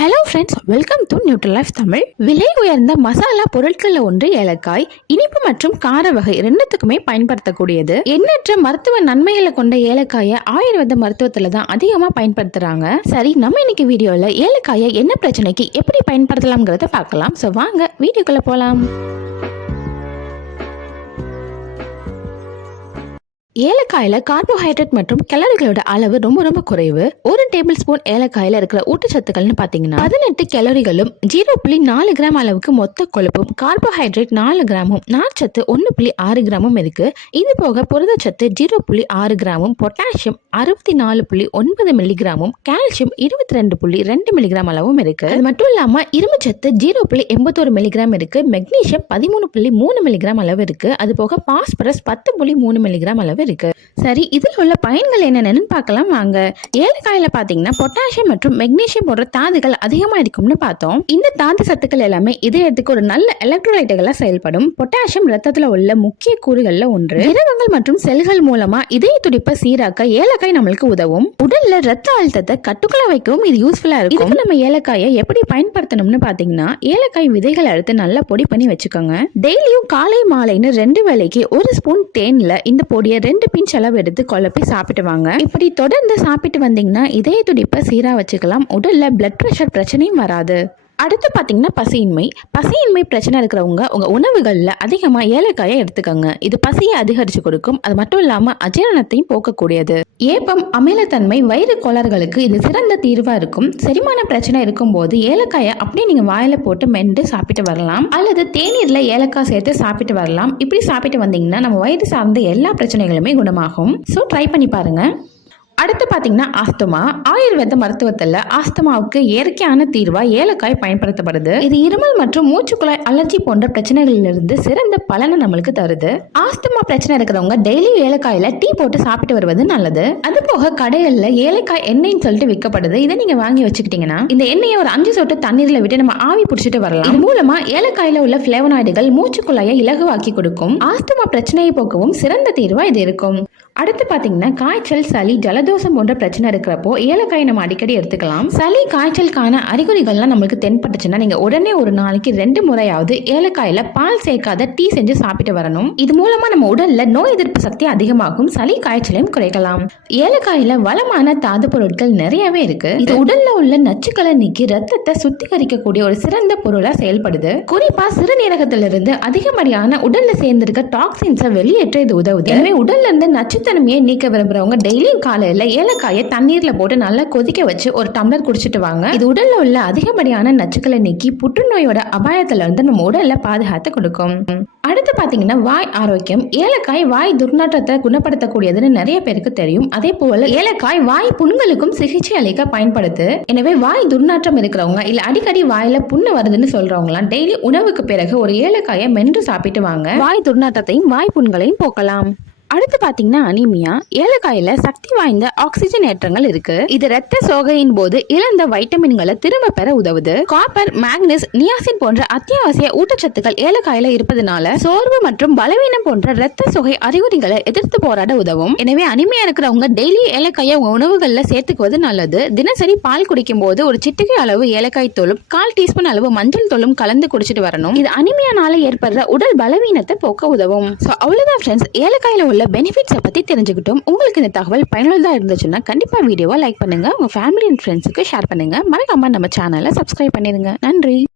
Hello friends, welcome to Nutrilife Tamil. விலை உயர்ந்த மசாலா பொருட்களில் ஒன்று ஏலக்காய். இனிப்பு மற்றும் கார வகை ரெண்டுத்துக்குமே பயன்படுத்தக்கூடியது. எண்ணற்ற மருத்துவ நன்மைகளை கொண்ட ஏலக்காயை ஆயுர்வேத மருத்துவத்தில் தான் அதிகமாக பயன்படுத்துகிறாங்க. சரி, நம்ம இன்னைக்கு வீடியோவில் ஏலக்காயை என்ன பிரச்சனைக்கு எப்படி பயன்படுத்தலாம்ங்கிறத பார்க்கலாம். ஸோ வாங்க வீடியோக்குள்ளே போகலாம். ஏலக்காயில கார்போஹைட்ரேட் மற்றும் கலோரிகளோட அளவு ரொம்ப ரொம்ப குறைவு. ஒரு டேபிள் ஸ்பூன் ஏலக்காயில இருக்கிற ஊட்டச்சத்துக்கள்னு பாத்தீங்கன்னா 18 கலோரிகளும் 0.4 கிராம் அளவுக்கு மொத்த கொழுப்பும், கார்போஹைட்ரேட் 4 கிராமும், நார்ச்சத்து 1.6 கிராமும் இருக்கு. இது போக புரதச்சத்து 0.6 கிராமும், பொட்டாசியம் 64.9 மில்லிகிராமும், கால்சியம் 22.2 மில்லிகிராம் அளவும் இருக்கு. அது மட்டும் இல்லாம இரும்புச்சத்து 0.81 மில்லிகிராம் இருக்கு. மெக்னீசியம் 13.3 மில்லிகிராம் அளவு இருக்கு. அது போக பாஸ்பரஸ் 10.3 மில்லிகிராம் அளவு இருக்கு. சரி, இதில் உள்ள பயன்கள் என்னென்னு பார்க்கலாம் வாங்க. ஏலக்காயில பாத்தீங்கன்னா பொட்டாசியம் மற்றும் மெக்னீசியம் போன்ற தாதுகள் அதிகமா இருக்கும்னு பார்த்தோம். இந்த தாது சத்துக்கள் எல்லாமே இதயத்துக்கு ஒரு நல்ல எலக்ட்ரோலைட்டுகளா செயல்படும். பொட்டாசியம் ரத்தத்துல உள்ள முக்கிய கூறுகள்ல ஒன்று. திரவங்கள் மற்றும் செல்கள் மூலமா இதய துடிப்பை சீராக்க ஏலக்காய் நம்மளுக்கு உதவும். உடல்ல ரத்த அழுத்தத்தை கட்டுக்குள்ள வைக்கவும் இது யூஸ்ஃபுல்லா இருக்கும். நம்ம ஏலக்காயை எப்படி பயன்படுத்தணும்னு பாத்தீங்கன்னா, ஏலக்காய் விதைகள் எடுத்து நல்லா பொடி பண்ணி வச்சுக்கோங்க. டெய்லியும் காலை மாலைன்னு 2 வேளைக்கு 1 ஸ்பூன் தேன்ல இந்த பொடியை 2 பிஞ்ச் அளவு எடுத்து குழப்பி சாப்பிட்டு வாங்க. இப்படி தொடர்ந்து சாப்பிட்டு வந்தீங்கன்னா இதய துடிப்பை சீரா வச்சுக்கலாம். உடல்ல பிளட் பிரஷர் பிரச்சனையும் வராது. அடுத்து பார்த்தீங்கன்னா பசியின்மை பிரச்சனை இருக்கிறவங்க உங்க உணவுகளில் அதிகமாக ஏலக்காயை எடுத்துக்கோங்க. இது பசியை அதிகரித்து கொடுக்கும். அது மட்டும் இல்லாமல் அஜீரணத்தையும் போக்கக்கூடியது. ஏப்பம், அமிலத்தன்மை, வயிறு கோளாறுகளுக்கு இது சிறந்த தீர்வா இருக்கும். செரிமான பிரச்சனை இருக்கும் போது ஏலக்காயை அப்படியே நீங்க வாயில போட்டு மென்று சாப்பிட்டு வரலாம், அல்லது தேநீர்ல ஏலக்காய் சேர்த்து சாப்பிட்டு வரலாம். இப்படி சாப்பிட்டு வந்தீங்கன்னா நம்ம வயிறு சார்ந்த எல்லா பிரச்சனைகளுமே குணமாகும். ஸோ ட்ரை பண்ணி பாருங்க. அடுத்து பார்த்தீங்கன்னா ஆஸ்துமா. ஆயுர்வேத மருத்துவத்தில் ஆஸ்துமாவுக்கு இயற்கையான தீர்வா ஏலக்காய் பயன்படுத்தப்படுது. இது இருமல் மற்றும் மூச்சுக்குழாய் அலர்ஜி போன்ற பிரச்சனைகளிலிருந்து சிறந்த பலனை நம்மளுக்கு தருது. ஆஸ்துமா பிரச்சனை இருக்கிறவங்க டெய்லி ஏலக்காயில டீ போட்டு சாப்பிட்டு வருவது நல்லது. அது போக கடைகள்ல ஏலக்காய் எண்ணெய்ன்னு சொல்லிட்டு விற்கப்படுது. இதை நீங்க வாங்கி வச்சுக்கிட்டீங்கன்னா இந்த எண்ணெயை ஒரு 5 சொட்டு தண்ணீர்ல விட்டு நம்ம ஆவி பிடிச்சிட்டு வரலாம். இது மூலமா ஏலக்காயில உள்ள பிளேவனாய்டுகள் மூச்சுக்குழாயை இலகுவாக்கி கொடுக்கும். ஆஸ்துமா பிரச்சனையை போக்கவும் சிறந்த தீர்வா இது இருக்கும். அடுத்து பாத்தீங்கன்னா காய்ச்சல், சளி, ஜலதோஷம் போன்ற பிரச்சனை இருக்கிறப்போ ஏலக்காய் நம்ம அடிக்கடி எடுத்துக்கலாம். சளி, காய்ச்சலுக்கான அறிகுறிகள்லாம் நம்மளுக்கு தென்பட்டுச்சுன்னா நீங்க உடனே ஒரு நாளைக்கு 2 முறையாவது ஏலக்காயில பால் சேர்க்காத டீ செஞ்சு சாப்பிட்டு வரணும். இது மூலமா நம்ம உடல்ல நோய் எதிர்ப்பு சக்தி அதிகமாகும். சளி, காய்ச்சலையும் குறைக்கலாம். ஏலக்காயில வளமான தாது பொருட்கள் நிறையவே இருக்கு. இது உடல்ல உள்ள நச்சுக்களை நீக்கி ரத்தத்தை சுத்திகரிக்கக்கூடிய ஒரு சிறந்த பொருளா செயல்படுது. குறிப்பா சிறுநீரகத்திலிருந்து அதிகப்படியான உடல்ல சேர்ந்திருக்க டாக்ஸின்ஸை வெளியேற்ற இது உதவுது. எனவே உடல்ல இருந்து நச்சுத்தன்மையை நீக்க விரும்புறவங்க டெய்லியும் காலையில ஏலக்காயை தண்ணீர்ல போட்டு நல்லா கொதிக்க வச்சு ஒரு டம்ளர் குடிச்சிட்டு வாங்க. இது உடல்ல உள்ள அதிகப்படியான நச்சுக்களை நீக்கி புற்றுநோயோட அபாயத்துல இருந்து நம்ம உடல்ல பாதுகாத்து கொடுக்கும். அடுத்து பாத்தீங்கன்னா வாய் ஆரோக்கியம். ஏலக்காய் வாய் துர்நாற்றத்தை குணப்படுத்தக்கூடியதுன்னு நிறைய பேருக்கு தெரியும். அதே போல ஏலக்காய் வாய் புண்களுக்கும் சிகிச்சை அளிக்க பயன்படுது. எனவே வாய் துர்நாற்றம் இருக்கிறவங்க இல்ல அடிக்கடி வாயில புண்ணு வருதுன்னு சொல்றவங்களாம் டெய்லி உணவுக்கு பிறகு ஒரு ஏலக்காயை மென்று சாப்பிட்டு வாங்க. வாய் துர்நாற்றத்தையும் வாய் புண்களையும் போக்கலாம். அடுத்து பாத்தீங்கன்னா அனீமியா. ஏலக்காயில சக்தி வாய்ந்த ஆக்சிஜன் ஏற்றங்கள் இருக்கு. இது ரத்த சோகையின் போது இழந்த வைட்டமின்களை திரும்ப பெற உதவுது. காப்பர், மேக்னீஸ், நியாசின் போன்ற அத்தியாவசிய ஊட்டச்சத்துக்கள் ஏலக்காயில இருப்பதனால சோர்வு மற்றும் பலவீனம் போன்ற ரத்த சோகை அறிகுறிகளை எதிர்த்து போராட உதவும். எனவே அனீமியா இருக்கிறவங்க டெய்லி ஏலக்காயை உணவுகள்ல சேர்த்துக்குவது நல்லது. தினசரி பால் குடிக்கும் போது ஒரு சிட்டிகை அளவு ஏலக்காய் தூளும் 1/4 டீஸ்பூன் அளவு மஞ்சள் தூளும் கலந்து குடிச்சிட்டு வரணும். இது அனீமியானால ஏற்படுற உடல் பலவீனத்தை போக்க உதவும். அவ்வளவுதான் ஃப்ரெண்ட்ஸ், ஏலக்காயில உள்ள பெனிஃபிட்ஸை பத்தி தெரிஞ்சுக்கிட்டோம். உங்களுக்கு இந்த தகவல் பயனுள்ளதா இருந்துச்சுன்னா கண்டிப்பா வீடியோவை லைக் பண்ணுங்க, உங்க ஃபேமிலி அண்ட் ஃப்ரெண்ட்ஸுக்கு ஷேர் பண்ணுங்க. மறக்காம நம்ம சேனலை சப்ஸ்கிரைப் பண்ணிருங்க. நன்றி.